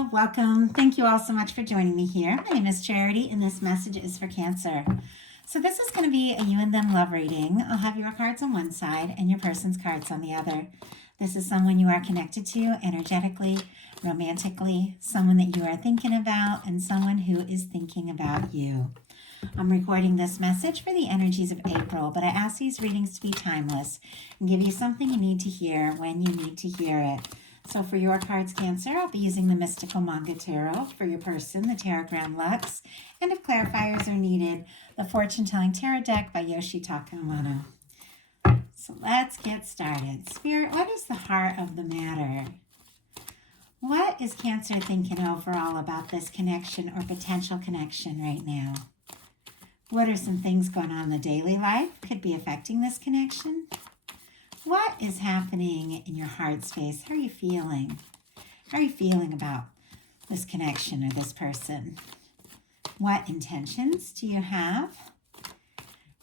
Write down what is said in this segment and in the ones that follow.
Hello, welcome. Thank you all so much for joining me here. My name is Charity, and this message is for Cancer. So this is going to be a you and them love reading. I'll have your cards on one side and your person's cards on the other. This is someone you are connected to energetically, romantically, someone that you are thinking about, and someone who is thinking about you. I'm recording this message for the energies of April, but I ask these readings to be timeless and give you something you need to hear when you need to hear it. So for your cards, Cancer, I'll be using the Mystical Manga Tarot. For your person, the Tarot Grand Lux. And if clarifiers are needed, the Fortune Telling Tarot Deck by Yoshitaka Amano. So let's get started. Spirit, what is the heart of the matter? What is Cancer thinking overall about this connection or potential connection right now? What are some things going on in the daily life could be affecting this connection? What is happening in your heart space? How are you feeling? How are you feeling about this connection or this person? What intentions do you have?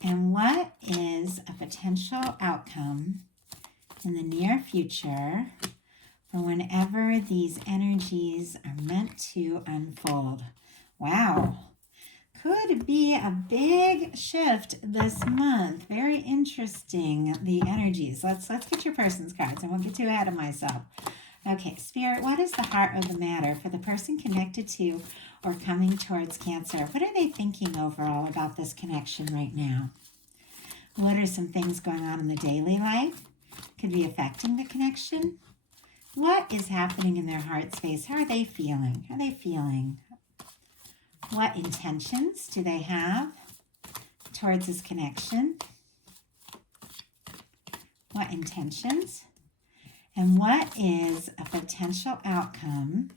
And what is a potential outcome in the near future for whenever these energies are meant to unfold? Wow. Could be a big shift this month. Very interesting, the energies. Let's get your person's cards. I won't get too ahead of myself. Okay, Spirit, what is the heart of the matter for the person connected to or coming towards Cancer? What are they thinking overall about this connection right now? What are some things going on in the daily life? Could be affecting the connection. What is happening in their heart space? How are they feeling? How are they feeling? What intentions do they have towards this connection? What intentions? And what is a potential outcome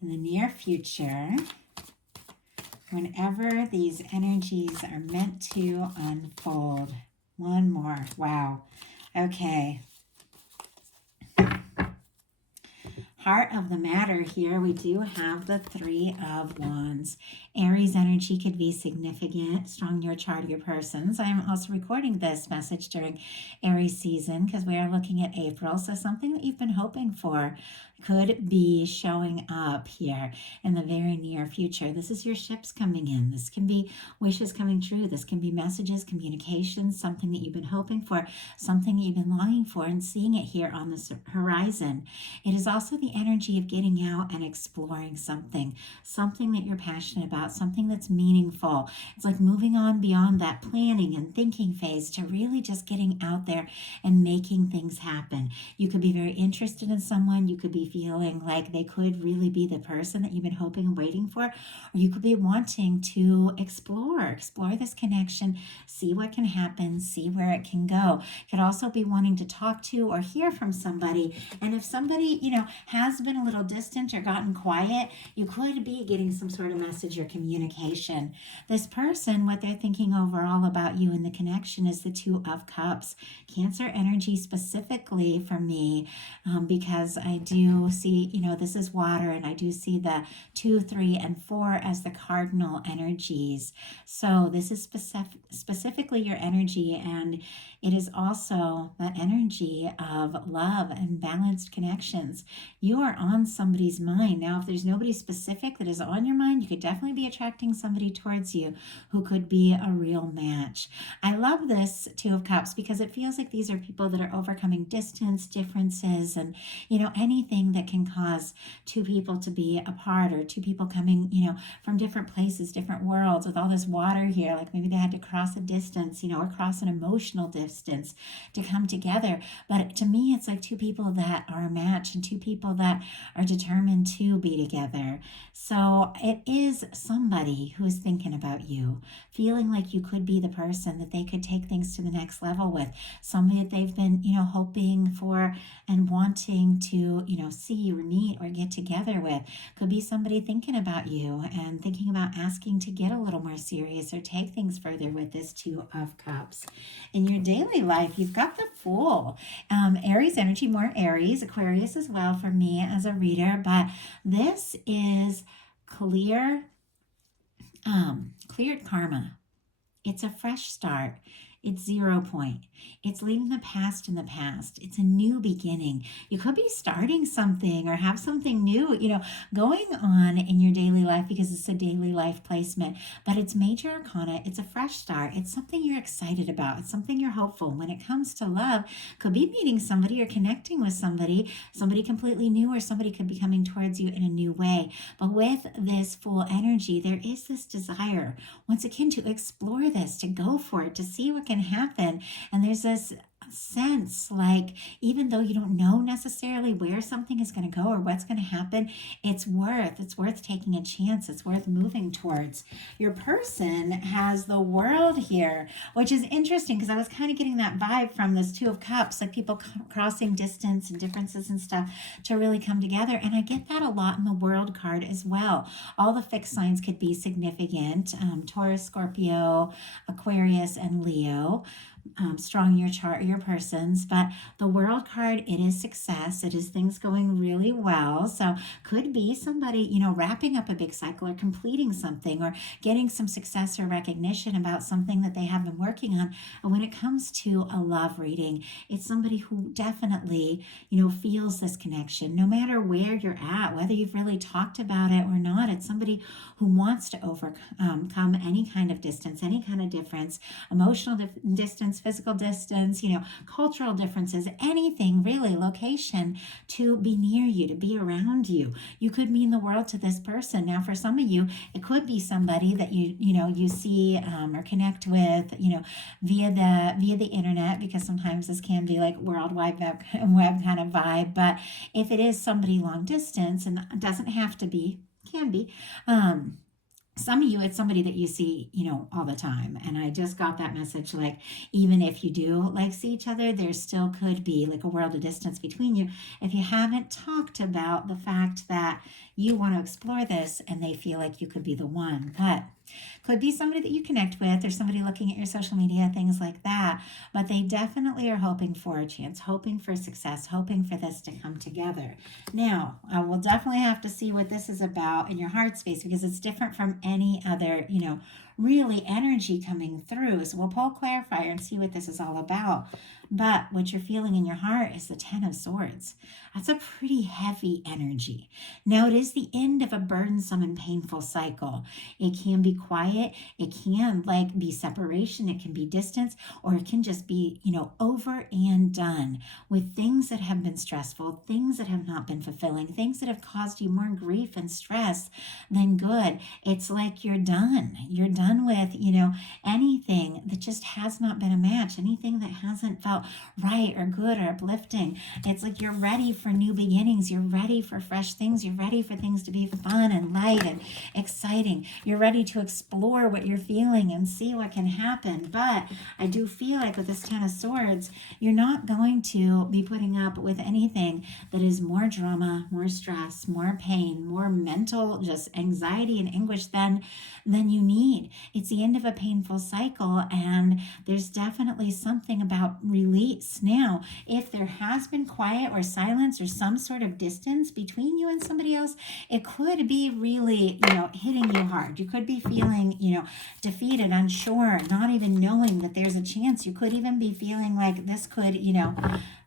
in the near future whenever these energies are meant to unfold? One more. Wow. Okay. Heart of the matter here, we do have the Three of Wands. Aries energy could be significant, strong in your chart of your persons. I am also recording this message during Aries season because we are looking at April. So something that you've been hoping for could be showing up here in the very near future. This is your ships coming in. This can be wishes coming true. This can be messages, communications, something that you've been hoping for, something that you've been longing for and seeing it here on this horizon. It is also the energy of getting out and exploring something that you're passionate about, something that's meaningful. It's like moving on beyond that planning and thinking phase to really just getting out there and making things happen. You could be very interested in someone. You could be feeling like they could really be the person that you've been hoping and waiting for, or you could be wanting to explore this connection, see what can happen, see where it can go. Could also be wanting to talk to or hear from somebody. And if somebody, has been a little distant or gotten quiet, you could be getting some sort of message or communication. This person, what they're thinking overall about you and the connection is the Two of Cups. Cancer energy specifically for me, because I do see, this is water, and I do see the 2, 3, and 4 as the cardinal energies. So this is specifically your energy, and it is also that energy of love and balanced connections. You are on somebody's mind. Now, if there's nobody specific that is on your mind, you could definitely be attracting somebody towards you who could be a real match. I love this Two of Cups because it feels like these are people that are overcoming distance, differences, and, anything that can cause two people to be apart or two people coming, from different places, different worlds. With all this water here, like maybe they had to cross a distance, or cross an emotional distance to come together. But to me, it's like two people that are a match and two people that are determined to be together. So it is somebody who is thinking about you, feeling like you could be the person that they could take things to the next level with, somebody that they've been, hoping for and wanting to, see or meet or get together with. Could be somebody thinking about you and thinking about asking to get a little more serious or take things further with this Two of Cups. In your daily life, you've got the Fool. Aries energy, more Aries, Aquarius as well for me as a reader, but this is cleared karma. It's a fresh start. It's 0 point. It's leaving the past in the past. It's a new beginning. You could be starting something or have something new, going on in your daily life because it's a daily life placement. But it's major arcana. It's a fresh start. It's something you're excited about. It's something you're hopeful. When it comes to love, could be meeting somebody or connecting with somebody completely new, or somebody could be coming towards you in a new way. But with this Fool energy, there is this desire, once again, to explore this, to go for it, to see what can happen. And there's this sense like, even though you don't know necessarily where something is going to go or what's going to happen, it's worth taking a chance. It's worth moving towards. Your person has the World here, which is interesting because I was kind of getting that vibe from this Two of Cups, like people crossing distance and differences and stuff to really come together. And I get that a lot in the World card as well. All the fixed signs could be significant. Taurus, Scorpio, Aquarius, and Leo. Strong your chart, your persons. But the World card, it is success. It is things going really well. So could be somebody, wrapping up a big cycle or completing something or getting some success or recognition about something that they have been working on. And when it comes to a love reading, it's somebody who definitely, feels this connection, no matter where you're at, whether you've really talked about it or not. It's somebody who wants to overcome any kind of distance, any kind of difference, emotional distance, physical distance, cultural differences, anything really, location, to be near you, to be around you. You could mean the world to this person. Now, for some of you, it could be somebody that you see or connect with, via the internet, because sometimes this can be like worldwide web kind of vibe. But if it is somebody long distance, and it doesn't have to be, can be, some of you, it's somebody that you see, all the time. And I just got that message, like, even if you do see each other, there still could be like a world of distance between you if you haven't talked about the fact that you want to explore this and they feel like you could be the one. But could be somebody that you connect with or somebody looking at your social media, things like that. But they definitely are hoping for a chance, hoping for success, hoping for this to come together. Now, I will definitely have to see what this is about in your heart space, because it's different from any other, really energy coming through. So we'll pull a clarifier and see what this is all about. But what you're feeling in your heart is the Ten of Swords. That's a pretty heavy energy. Now, it is the end of a burdensome and painful cycle. It can be quiet. It can be separation. It can be distance, or it can just be, over and done with things that have been stressful, things that have not been fulfilling, things that have caused you more grief and stress than good. It's like you're done. You're done with, anything that just has not been a match, anything that hasn't felt right or good or uplifting. It's like you're ready for new beginnings. You're ready for fresh things. You're ready for things to be fun and light and exciting. You're ready to explore what you're feeling and see what can happen. But I do feel like with this Ten of Swords, you're not going to be putting up with anything that is more drama, more stress, more pain, more mental just anxiety and anguish than you need. It's the end of a painful cycle, and there's definitely something about release. Now, if there has been quiet or silence or some sort of distance between you and somebody else, it could be really, hitting you hard. You could be feeling, defeated, unsure, not even knowing that there's a chance. You could even be feeling like this could,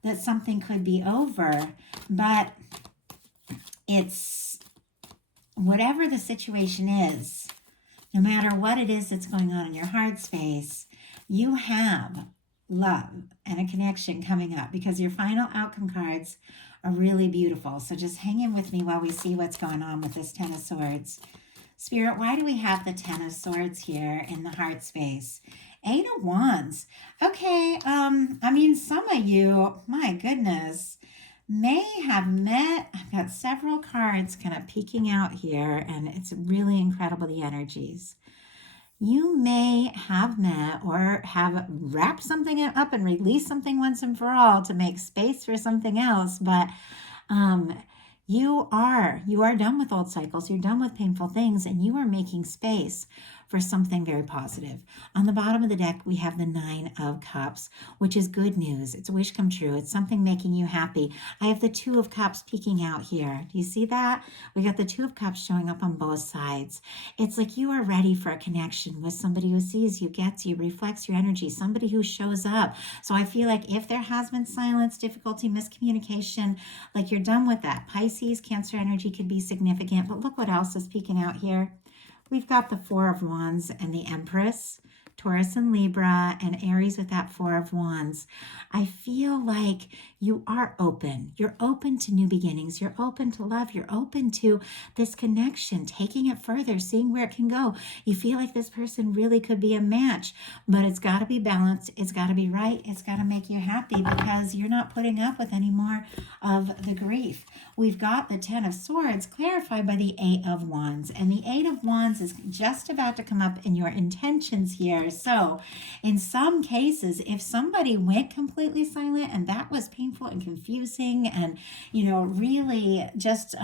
that something could be over. But it's whatever the situation is, no matter what it is that's going on in your heart space, you have love and a connection coming up, because your final outcome cards are really beautiful. So just hang in with me while we see what's going on with this Ten of Swords. Spirit, why do we have the Ten of Swords here in the heart space? Eight of Wands. Okay, some of you, my goodness, may have met. I've got several cards kind of peeking out here, and it's really incredible, the energies. You may have met or have wrapped something up and released something once and for all to make space for something else, but you are done with old cycles. You're done with painful things, and you are making space for something very positive. On the bottom of the deck, we have the Nine of Cups, which is good news. It's a wish come true. It's something making you happy. I have the Two of Cups peeking out here. Do you see that? We got the Two of Cups showing up on both sides. It's like you are ready for a connection with somebody who sees you, gets you, reflects your energy, somebody who shows up. So I feel like if there has been silence, difficulty, miscommunication, like you're done with that. Pisces, Cancer energy could be significant, but look what else is peeking out here. We've got the Four of Wands and the Empress, Taurus and Libra, and Aries with that Four of Wands. I feel like you are open. You're open to new beginnings. You're open to love. You're open to this connection, taking it further, seeing where it can go. You feel like this person really could be a match, but it's got to be balanced. It's got to be right. It's got to make you happy because you're not putting up with any more of the grief. We've got the Ten of Swords clarified by the Eight of Wands, and the Eight of Wands is just about to come up in your intentions here. So in some cases, if somebody went completely silent and that was painful and confusing and, really just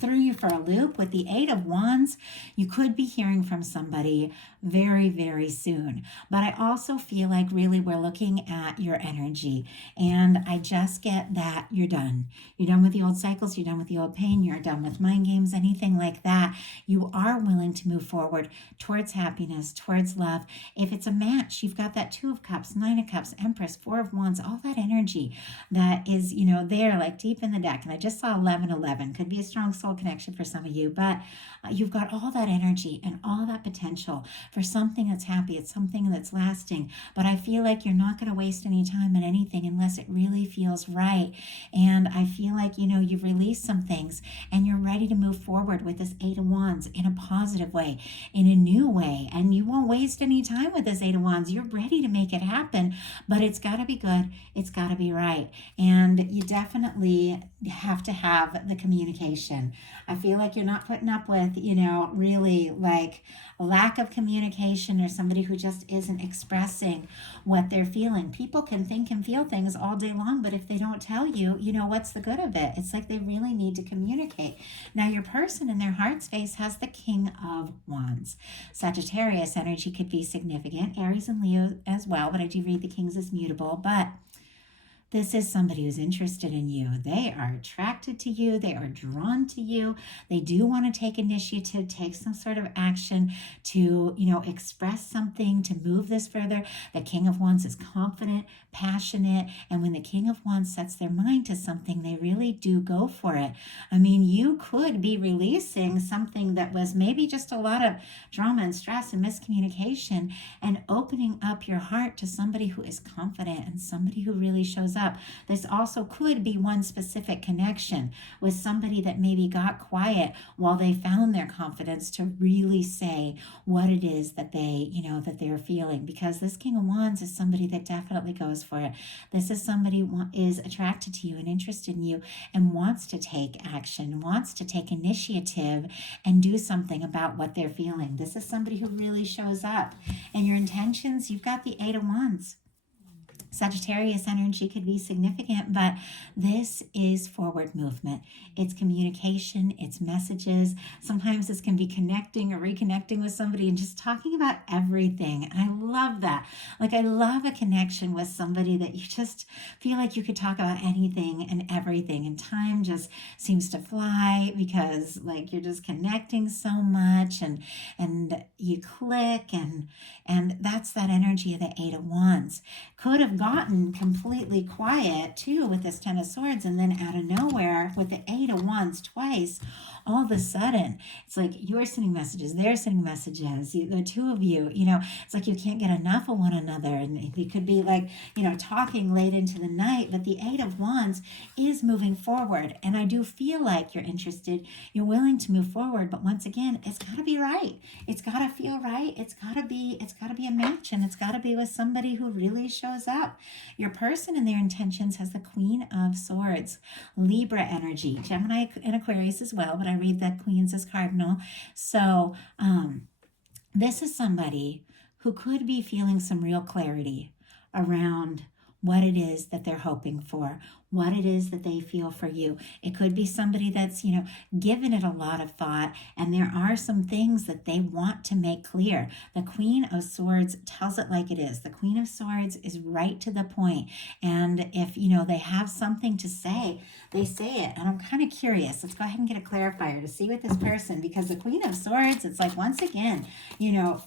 threw you for a loop with the Eight of Wands, you could be hearing from somebody very, very soon. But I also feel like really we're looking at your energy, and I just get that you're done. You're done with the old cycles, you're done with the old pain, you're done with mind games, anything like that. You are willing to move forward towards happiness, towards love. If it's a match, you've got that Two of Cups, Nine of Cups, Empress, Four of Wands, all that energy that is, there like deep in the deck. And I just saw 1111. Could be a strong soul connection for some of you, but you've got all that energy and all that potential for something that's happy. It's something that's lasting. But I feel like you're not going to waste any time on anything unless it really feels right. And I feel like, you've released some things and you're ready to move forward with this Eight of Wands in a positive way, in a new way. And you won't waste any time with this Eight of Wands. You're ready to make it happen, but it's got to be good. It's got to be right. And you definitely have to have the communication. I feel like you're not putting up with, really like a lack of communication or somebody who just isn't expressing what they're feeling. People can think and feel things all day long, but if they don't tell you, what's the good of it? It's like they really need to communicate. Now, your person in their heart space has the King of Wands. Sagittarius energy could be significant, Aries and Leo as well, but I do read the Kings as mutable, but this is somebody who's interested in you. They are attracted to you. They are drawn to you. They do want to take initiative, take some sort of action to, express something, to move this further. The King of Wands is confident, passionate, and when the King of Wands sets their mind to something, they really do go for it. I mean, you could be releasing something that was maybe just a lot of drama and stress and miscommunication and opening up your heart to somebody who is confident and somebody who really shows up. This also could be one specific connection with somebody that maybe got quiet while they found their confidence to really say what it is that they, that they're feeling. Because this King of Wands is somebody that definitely goes for it. This is somebody who is attracted to you and interested in you and wants to take action, wants to take initiative and do something about what they're feeling. This is somebody who really shows up. And your intentions, you've got the Eight of Wands. Sagittarius energy could be significant, but this is forward movement. It's communication, it's messages. Sometimes this can be connecting or reconnecting with somebody and just talking about everything. And I love that. Like, I love a connection with somebody that you just feel like you could talk about anything and everything. And time just seems to fly because like you're just connecting so much and you click and that's that energy of the Eight of Wands. Could have gotten completely quiet too with this Ten of Swords, and then out of nowhere with the Eight of Wands twice, all of a sudden it's like you're sending messages, they're sending messages, the two of you, it's like you can't get enough of one another, and you could be like, talking late into the night, but the Eight of Wands is moving forward, and I do feel like you're interested, you're willing to move forward, but once again, it's got to be right. It's got to feel right. It's got to be a match, and it's got to be with somebody who really shows up. Your person and their intentions has the Queen of Swords, Libra energy, Gemini and Aquarius as well, but I read that Queens as cardinal. So this is somebody who could be feeling some real clarity around what it is that they're hoping for, what it is that they feel for you. It could be somebody that's, given it a lot of thought, and there are some things that they want to make clear. The Queen of Swords tells it like it is. The Queen of Swords is right to the point. And if, they have something to say, they say it. And I'm kind of curious. Let's go ahead and get a clarifier to see with this person, because the Queen of Swords, it's like, once again,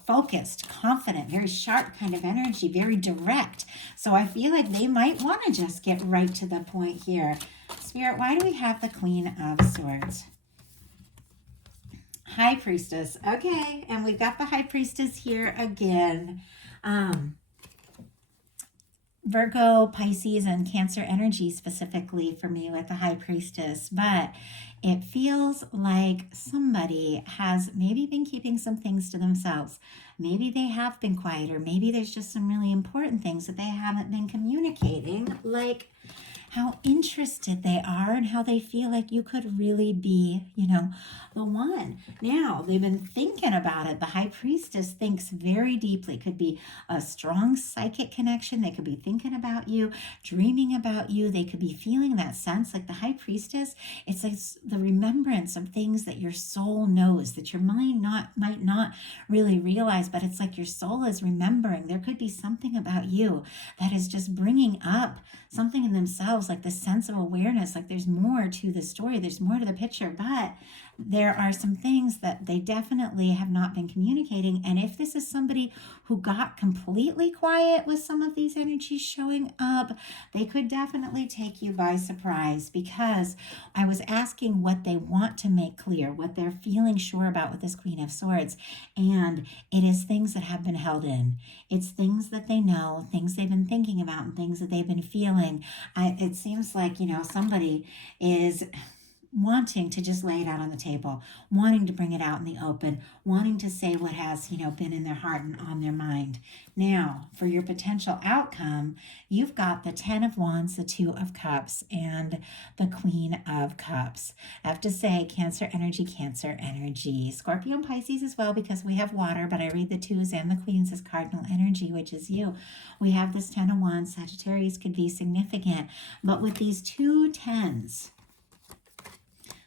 focused, confident, very sharp kind of energy, very direct. So I feel like they might want to just get right to the point here. Spirit, why do we have the Queen of Swords? High Priestess. Okay, and we've got the High Priestess here again. Virgo, Pisces, and Cancer energy specifically for me with the High Priestess, but it feels like somebody has maybe been keeping some things to themselves. Maybe they have been quieter. Maybe there's just some really important things that they haven't been communicating, like how interested they are and how they feel like you could really be, the one. Now, they've been thinking about it. The High Priestess thinks very deeply. Could be a strong psychic connection. They could be thinking about you, dreaming about you. They could be feeling that sense. Like the High Priestess, it's like the remembrance of things that your soul knows, that your mind might not really realize, but it's like your soul is remembering. There could be something about you that is just bringing up something in themselves, like the sense of awareness, like there's more to the story, there's more to the picture, but there are some things that they definitely have not been communicating. And if this is somebody who got completely quiet with some of these energies showing up, they could definitely take you by surprise, because I was asking what they want to make clear, what they're feeling sure about with this Queen of Swords. And it is things that have been held in. It's things that they know, things they've been thinking about, and things that they've been feeling. It seems like, somebody is wanting to just lay it out on the table, wanting to bring it out in the open, wanting to say what has, been in their heart and on their mind. Now, for your potential outcome, you've got the 10 of Wands, the 2 of Cups, and the Queen of Cups. I have to say, Cancer energy, Scorpio and Pisces as well, because we have water, but I read the 2s and the Queens as cardinal energy, which is you. We have this 10 of Wands. Sagittarius could be significant, but with these 2 10s,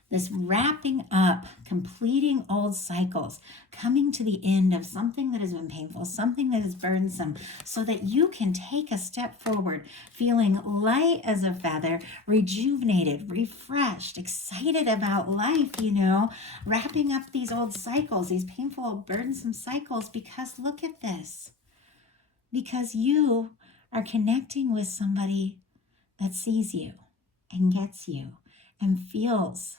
this wrapping up, completing old cycles, coming to the end of something that has been painful, something that is burdensome, so that you can take a step forward, feeling light as a feather, rejuvenated, refreshed, excited about life, wrapping up these old cycles, these painful, burdensome cycles, because look at this. Because you are connecting with somebody that sees you and gets you and feels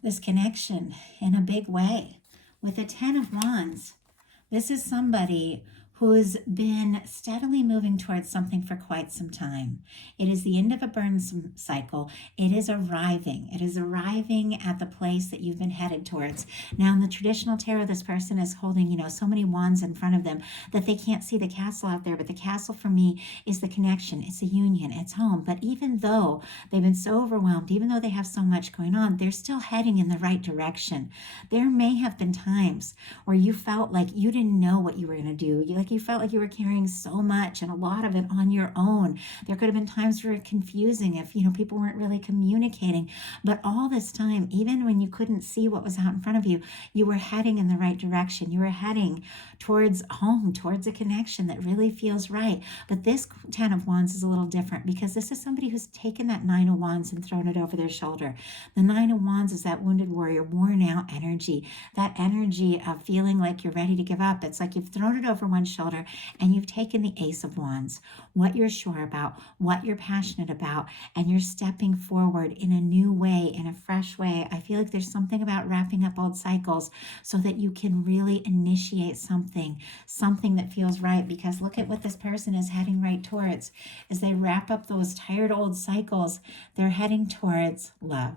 this connection in a big way. With the 10 of Wands, this is somebody who's been steadily moving towards something for quite some time. It is the end of a burdensome cycle. It is arriving. It is arriving at the place that you've been headed towards. Now, in the traditional tarot, this person is holding, so many wands in front of them that they can't see the castle out there. But the castle for me is the connection. It's a union. It's home. But even though they've been so overwhelmed, even though they have so much going on, they're still heading in the right direction. There may have been times where you felt like you didn't know what you were going to do. You felt like you were carrying so much, and a lot of it on your own. There could have been times where it was confusing if, people weren't really communicating. But all this time, even when you couldn't see what was out in front of you, you were heading in the right direction. You were heading towards home, towards a connection that really feels right. But this 10 of Wands is a little different, because this is somebody who's taken that 9 of Wands and thrown it over their shoulder. The 9 of Wands is that wounded warrior, worn out energy, that energy of feeling like you're ready to give up. It's like you've thrown it over one shoulder and you've taken the Ace of Wands, what you're sure about, what you're passionate about, and you're stepping forward in a new way, in a fresh way. I feel like there's something about wrapping up old cycles so that you can really initiate something that feels right. Because look at what this person is heading right towards. As they wrap up those tired old cycles, they're heading towards love,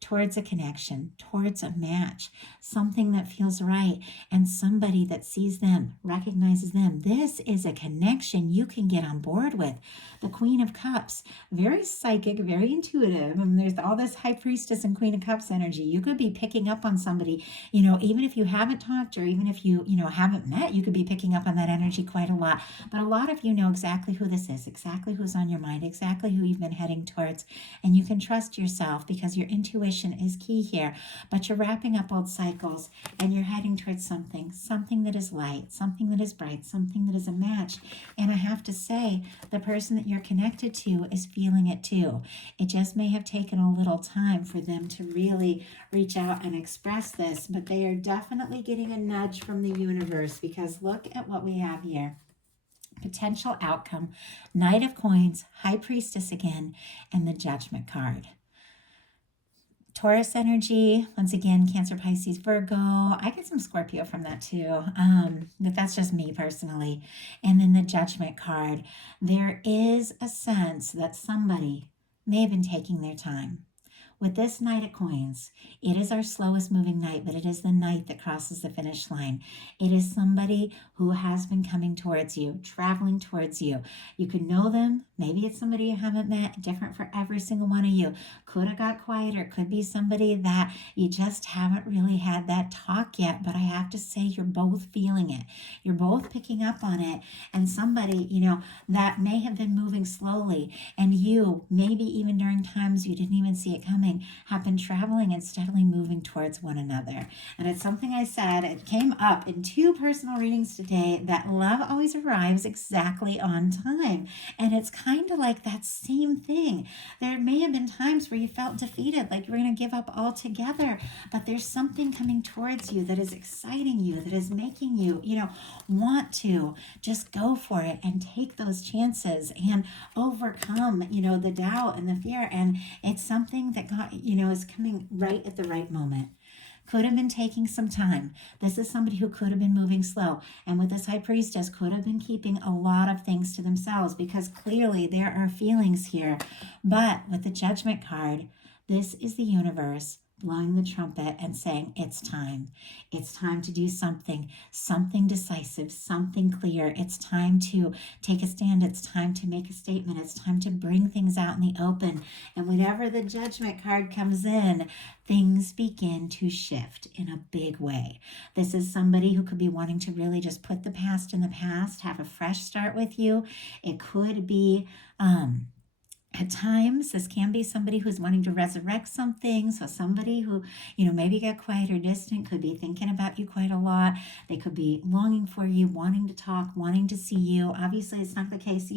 towards a connection, towards a match, something that feels right, and somebody that sees them, recognizes them. This is a connection you can get on board with. The Queen of Cups, very psychic, very intuitive, and there's all this High Priestess and Queen of Cups energy. You could be picking up on somebody, even if you haven't talked, or even if you haven't met, you could be picking up on that energy quite a lot. But a lot of you know exactly who this is, exactly who's on your mind, exactly who you've been heading towards, and you can trust yourself because your intuition is key here. But you're wrapping up old cycles and you're heading towards something that is light, something that is bright, something that is a match. And I have to say, the person that you're connected to is feeling it too. It just may have taken a little time for them to really reach out and express this, but they are definitely getting a nudge from the universe, because look at what we have here. Potential outcome, Knight of Coins, High Priestess again, and the Judgment card. Taurus energy, once again, Cancer, Pisces, Virgo. I get some Scorpio from that too, but that's just me personally. And then the Judgment card. There is a sense that somebody may have been taking their time. With this Knight of Coins, it is our slowest moving knight, but it is the knight that crosses the finish line. It is somebody who has been coming towards you, traveling towards you. You could know them. Maybe it's somebody you haven't met, different for every single one of you. Could have got quieter. Could be somebody that you just haven't really had that talk yet, but I have to say you're both feeling it. You're both picking up on it, and somebody, that may have been moving slowly, and you, maybe even during times you didn't even see it coming, have been traveling and steadily moving towards one another. And it's something I said, it came up in 2 personal readings today, that love always arrives exactly on time. And it's kind of like that same thing. There may have been times where you felt defeated, like you were going to give up altogether, but there's something coming towards you that is exciting you, that is making you, want to just go for it and take those chances and overcome, the doubt and the fear. And it's something that is coming right at the right moment. Could have been taking some time. This is somebody who could have been moving slow. And with this High Priestess, could have been keeping a lot of things to themselves, because clearly there are feelings here. But with the Judgment card, this is the universe blowing the trumpet and saying, it's time. It's time to do something decisive, something clear. It's time to take a stand. It's time to make a statement. It's time to bring things out in the open. And whenever the Judgment card comes in, things begin to shift in a big way. This is somebody who could be wanting to really just put the past in the past, have a fresh start with you. It could be, at times, this can be somebody who's wanting to resurrect something. So somebody who, maybe got quiet or distant, could be thinking about you quite a lot. They could be longing for you, wanting to talk, wanting to see you. Obviously, it's not the case,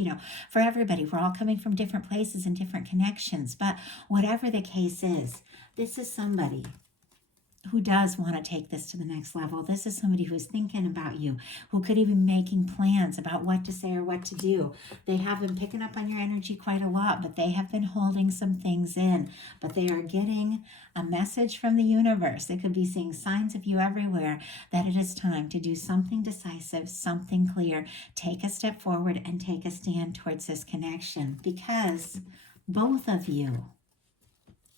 for everybody. We're all coming from different places and different connections. But whatever the case is, this is somebody who does want to take this to the next level. This is somebody who's thinking about you, who could even be making plans about what to say or what to do. They have been picking up on your energy quite a lot, but they have been holding some things in. But they are getting a message from the universe. They could be seeing signs of you everywhere that it is time to do something decisive, something clear. Take a step forward and take a stand towards this connection, because both of you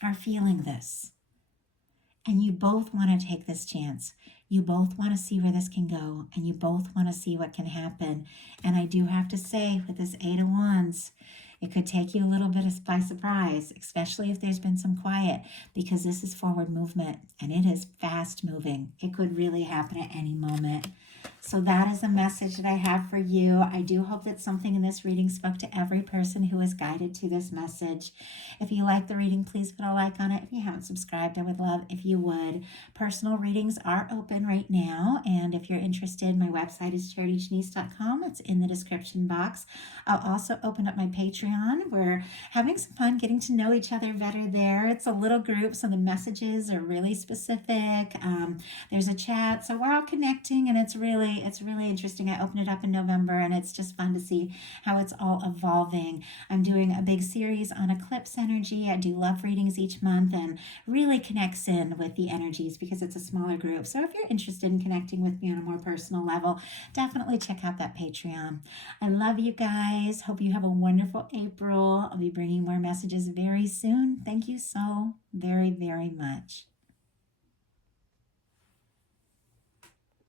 are feeling this. And you both want to take this chance. You both want to see where this can go, and you both want to see what can happen. And I do have to say, with this 8 of Wands, it could take you a little bit by surprise, especially if there's been some quiet, because this is forward movement and it is fast moving. It could really happen at any moment. So that is a message that I have for you. I do hope that something in this reading spoke to every person who is guided to this message. If you like the reading, please put a like on it. If you haven't subscribed, I would love if you would. Personal readings are open right now, and if you're interested, my website is charityjanice.com. It's in the description box. I'll also open up my Patreon. We're having some fun getting to know each other better there. It's a little group, so the messages are really specific. There's a chat, so we're all connecting, and it's really really interesting. I opened it up in November, and it's just fun to see how it's all evolving. I'm doing a big series on eclipse energy. I do love readings each month, and really connects in with the energies because it's a smaller group. So if you're interested in connecting with me on a more personal level, definitely check out that Patreon. I love you guys. Hope you have a wonderful April. I'll be bringing more messages very soon. Thank you so very, very much.